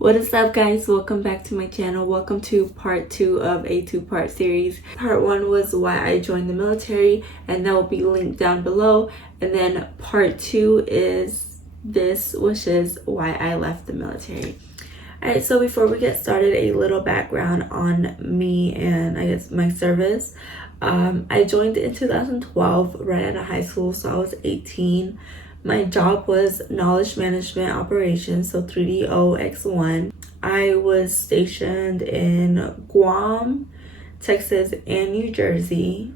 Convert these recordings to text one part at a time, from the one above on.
What is up, guys? Welcome back to my channel. Welcome to part 2 of a 2-part series. Part 1 was why I joined the military, and that will be linked down below. And then part 2 is this, which is why I left the military. Alright, so before we get started, a little background on me and I guess my service. I joined in 2012 right out of high school, so I was 18. My job was knowledge management operations, so 3DOX1. I was stationed in Guam, Texas, and New Jersey.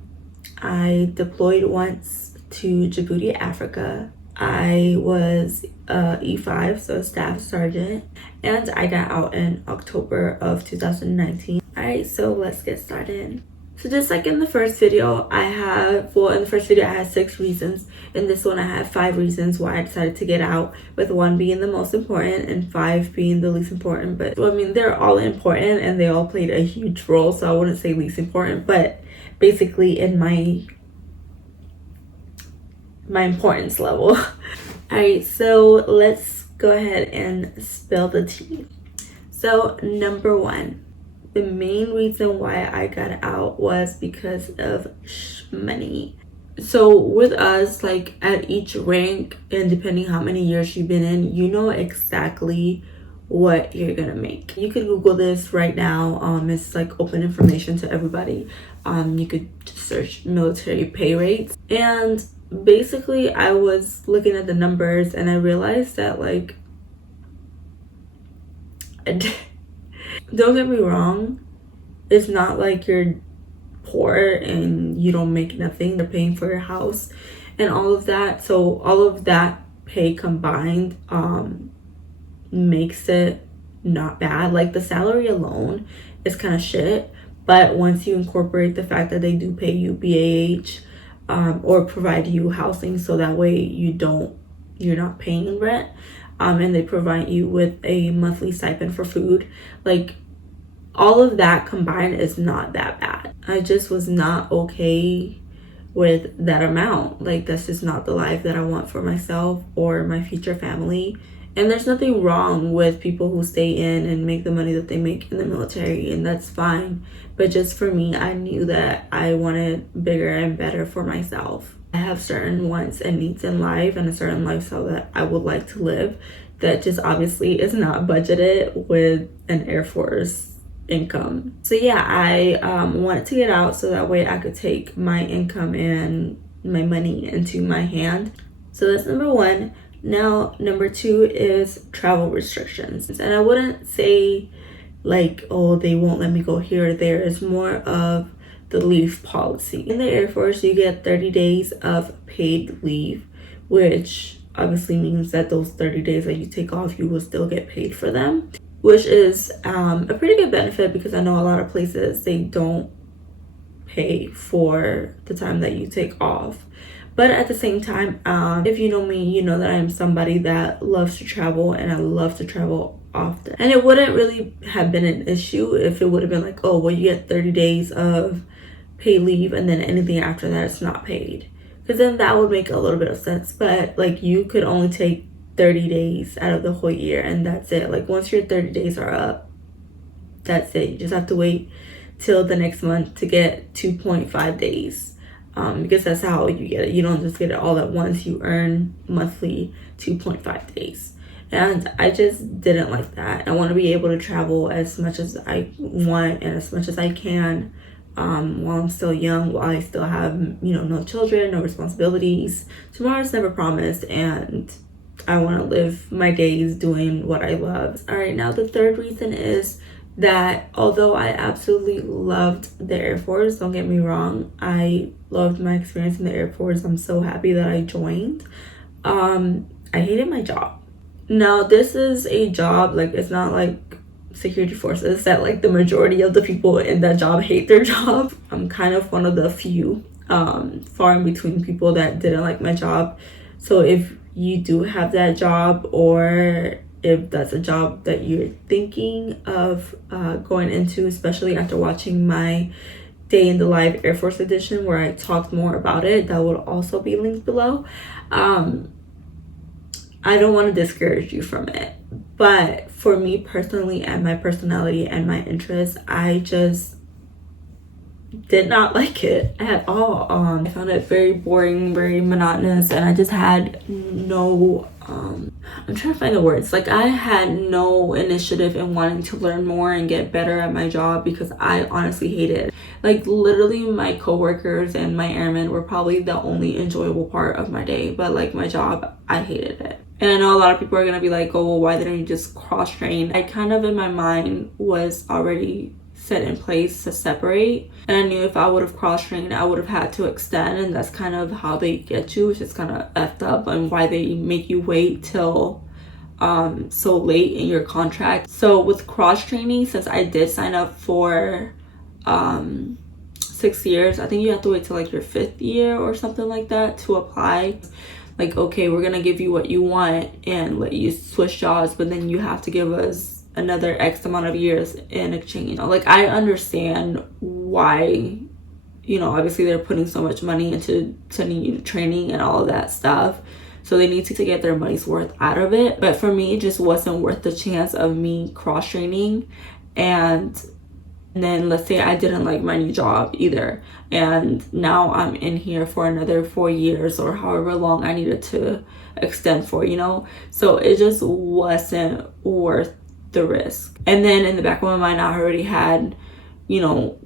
I deployed once to Djibouti, Africa. I was E5, so staff sergeant, and I got out in October of 2019. Alright, so let's get started. So just like in the first video, in the first video I had 6 reasons. In this one I have 5 reasons why I decided to get out, with 1 being the most important and 5 being the least important. But I mean, they're all important and they all played a huge role, so I wouldn't say least important, but basically in my importance level. Alright, so let's go ahead and spill the tea. So number 1. The main reason why I got out was because of money. So with us, like at each rank, and depending how many years you've been in, you know exactly what you're gonna make. You could Google this right now. It's like open information to everybody. You could just search military pay rates, and basically I was looking at the numbers and I realized that, like, don't get me wrong, it's not like you're poor and you don't make nothing. They're paying for your house and all of that, so all of that pay combined makes it not bad. Like, the salary alone is kind of shit, but once you incorporate the fact that they do pay you BAH or provide you housing, so that way you're not paying rent, and they provide you with a monthly stipend for food, like, all of that combined is not that bad. I just was not okay with that amount. Like, that's just not the life that I want for myself or my future family. And there's nothing wrong with people who stay in and make the money that they make in the military, and that's fine. But just for me, I knew that I wanted bigger and better for myself. I have certain wants and needs in life and a certain lifestyle that I would like to live that just obviously is not budgeted with an Air Force income. So yeah, I wanted to get out so that way I could take my income and my money into my hand. So that's number 1. Now number 2 is travel restrictions, and I wouldn't say like, oh, they won't let me go here or there. It's more of the leave policy. In the Air Force, you get 30 days of paid leave, which obviously means that those 30 days that you take off, you will still get paid for them, which is a pretty good benefit, because I know a lot of places, they don't pay for the time that you take off. But at the same time, if you know me, you know that I'm somebody that loves to travel, and I love to travel often. And it wouldn't really have been an issue if it would have been like, oh, well, you get 30 days of paid leave and then anything after that is not paid, because then that would make a little bit of sense. But like, you could only take 30 days out of the whole year, and that's it. Like, once your 30 days are up, that's it. You just have to wait till the next month to get 2.5 days, because that's how you get it. You don't just get it all at once. You earn monthly 2.5 days, and I just didn't like that. I want to be able to travel as much as I want and as much as I can while I'm still young, while I still have, no children, no responsibilities. Tomorrow's never promised, and I want to live my days doing what I love. All right, now the third reason is that although I absolutely loved the Air Force, don't get me wrong, I loved my experience in the Air Force. I'm so happy that I joined. I hated my job. Now, this is a job, like, it's not like security forces that like the majority of the people in that job hate their job. I'm kind of one of the few far in between people that didn't like my job. So if you do have that job, or if that's a job that you're thinking of going into, especially after watching my Day in the Life Air Force edition where I talked more about it, that will also be linked below. I don't want to discourage you from it. But for me personally, and my personality and my interests, I just did not like it at all. I found it very boring, very monotonous, and I just had no I'm trying to find the words. Like, I had no initiative in wanting to learn more and get better at my job, because I honestly hated it. Like, literally my coworkers and my airmen were probably the only enjoyable part of my day, but like my job, I hated it. And I know a lot of people are gonna be like, oh well, why didn't you just cross train? I kind of in my mind was already set in place to separate, and I knew if I would have cross-trained, I would have had to extend, and that's kind of how they get you. It's just kind of effed up, and why they make you wait till so late in your contract. So with cross-training, since I did sign up for 6 years, I think you have to wait till like your 5th year or something like that to apply. Like, okay, we're gonna give you what you want and let you switch jobs, but then you have to give us another X amount of years in exchange. Like, I understand why, you know, obviously they're putting so much money into sending you to training and all of that stuff, so they need to get their money's worth out of it. But for me, it just wasn't worth the chance of me cross training, and then let's say I didn't like my new job either, and now I'm in here for another 4 years or however long I needed to extend for, you know. So it just wasn't worth the risk. And then in the back of my mind, I already had, you know,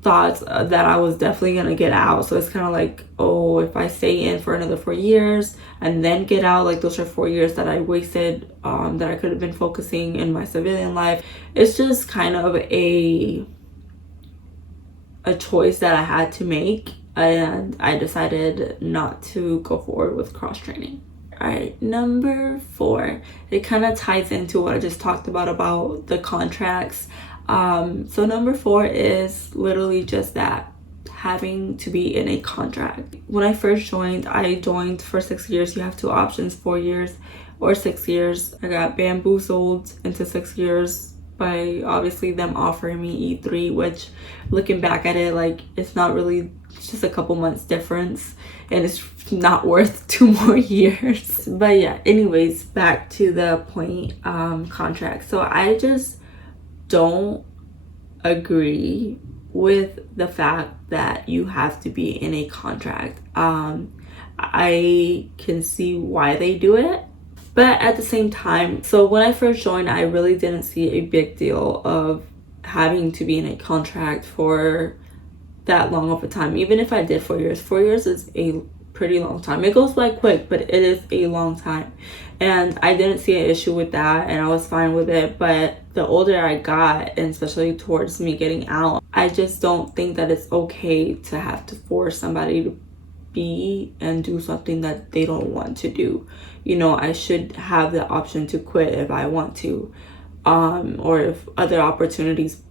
thoughts that I was definitely gonna get out. So it's kind of like, oh, if I stay in for another 4 years and then get out, like those are 4 years that I wasted, that I could have been focusing in my civilian life. It's just kind of a choice that I had to make, and I decided not to go forward with cross training. All right, number 4, it kind of ties into what I just talked about the contracts. So number 4 is literally just that, having to be in a contract. When I first joined, I joined for 6 years. You have 2 options, 4 years or 6 years. I got bamboozled into 6 years by obviously them offering me E3, which looking back at it, like, it's not really, it's just a couple months difference, and it's not worth 2 more years. But yeah, anyways, back to the point, contract. So I just don't agree with the fact that you have to be in a contract. I can see why they do it, but at the same time, so when I first joined, I really didn't see a big deal of having to be in a contract for that long of a time. Even if I did 4 years, 4 years is a pretty long time. It goes by quick, but it is a long time, and I didn't see an issue with that, and I was fine with it. But the older I got, and especially towards me getting out, I just don't think that it's okay to have to force somebody to be and do something that they don't want to do. You know, I should have the option to quit if I want to, or if other opportunities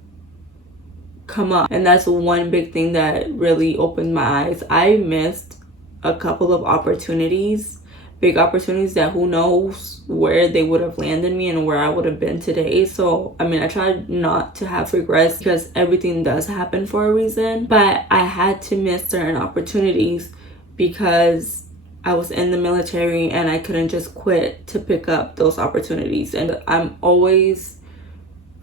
come up. And that's one big thing that really opened my eyes. I missed a couple of opportunities, big opportunities, that who knows where they would have landed me and where I would have been today. So I mean, I tried not to have regrets, because everything does happen for a reason, but I had to miss certain opportunities because I was in the military and I couldn't just quit to pick up those opportunities. And I'm always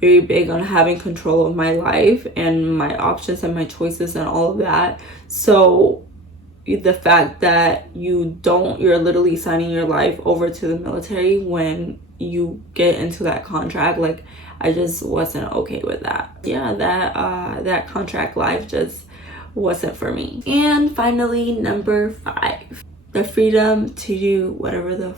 very big on having control of my life and my options and my choices and all of that. So the fact that you're literally signing your life over to the military when you get into that contract, like, I just wasn't okay with that. Yeah, that contract life just wasn't for me. And finally, number 5, the freedom to do whatever the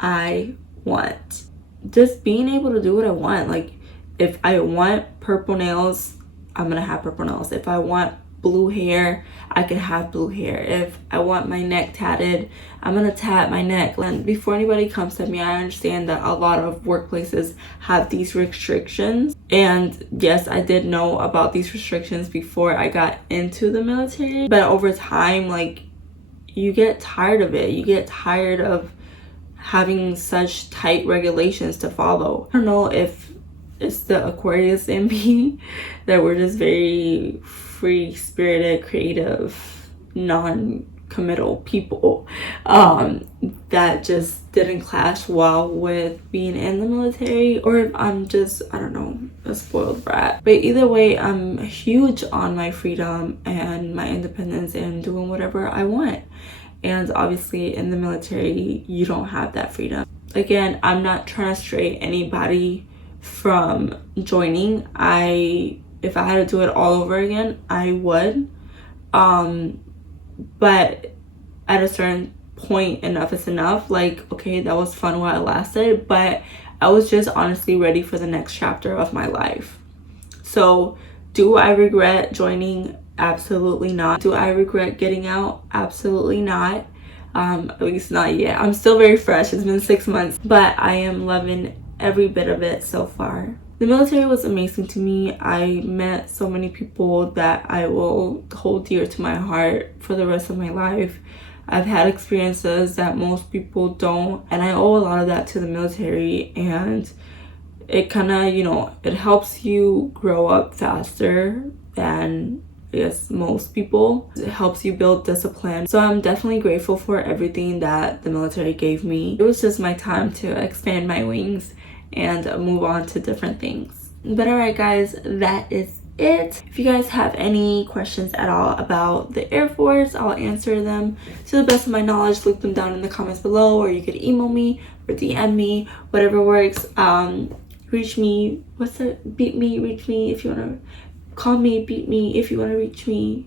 I want. Just being able to do what I want. Like, if I want purple nails, I'm gonna have purple nails. If I want blue hair, I can have blue hair. If I want my neck tatted, I'm gonna tat my neck. And before anybody comes to me, I understand that a lot of workplaces have these restrictions, and yes, I did know about these restrictions before I got into the military, but over time, like, you get tired of it. You get tired of having such tight regulations to follow. I don't know if it's the Aquarius in me that we're just very free-spirited, creative, non committal people that just didn't clash well with being in the military, or if I'm just, I don't know, a spoiled brat. But either way, I'm huge on my freedom and my independence and doing whatever I want. And obviously in the military, you don't have that freedom. Again, I'm not trying to stray anybody from joining. If I had to do it all over again, I would. But at a certain point, enough is enough. Like, okay, that was fun while it lasted, but I was just honestly ready for the next chapter of my life. So do I regret joining? Absolutely not. Do I regret getting out? Absolutely not. At least not yet. I'm still very fresh. It's been 6 months, but I am loving every bit of it so far. The military was amazing to me. I met so many people that I will hold dear to my heart for the rest of my life. I've had experiences that most people don't, and I owe a lot of that to the military. And it kind of, you know, it helps you grow up faster than, I guess, most people. It helps you build discipline. So I'm definitely grateful for everything that the military gave me. It was just my time to expand my wings and move on to different things. But alright guys, that is it. If you guys have any questions at all about the Air Force, I'll answer them to the best of my knowledge. Leave them down in the comments below, or you could email me or DM me, whatever works. Reach me, beat me, reach me if you want to. Call me, beat me if you want to reach me.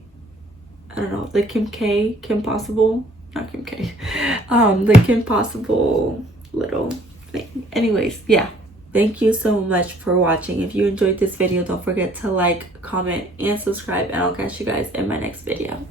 I don't know, the Kim Possible, not Kim K. The Kim Possible little thing. Anyways, yeah. Thank you so much for watching. If you enjoyed this video, don't forget to like, comment, and subscribe, and I'll catch you guys in my next video.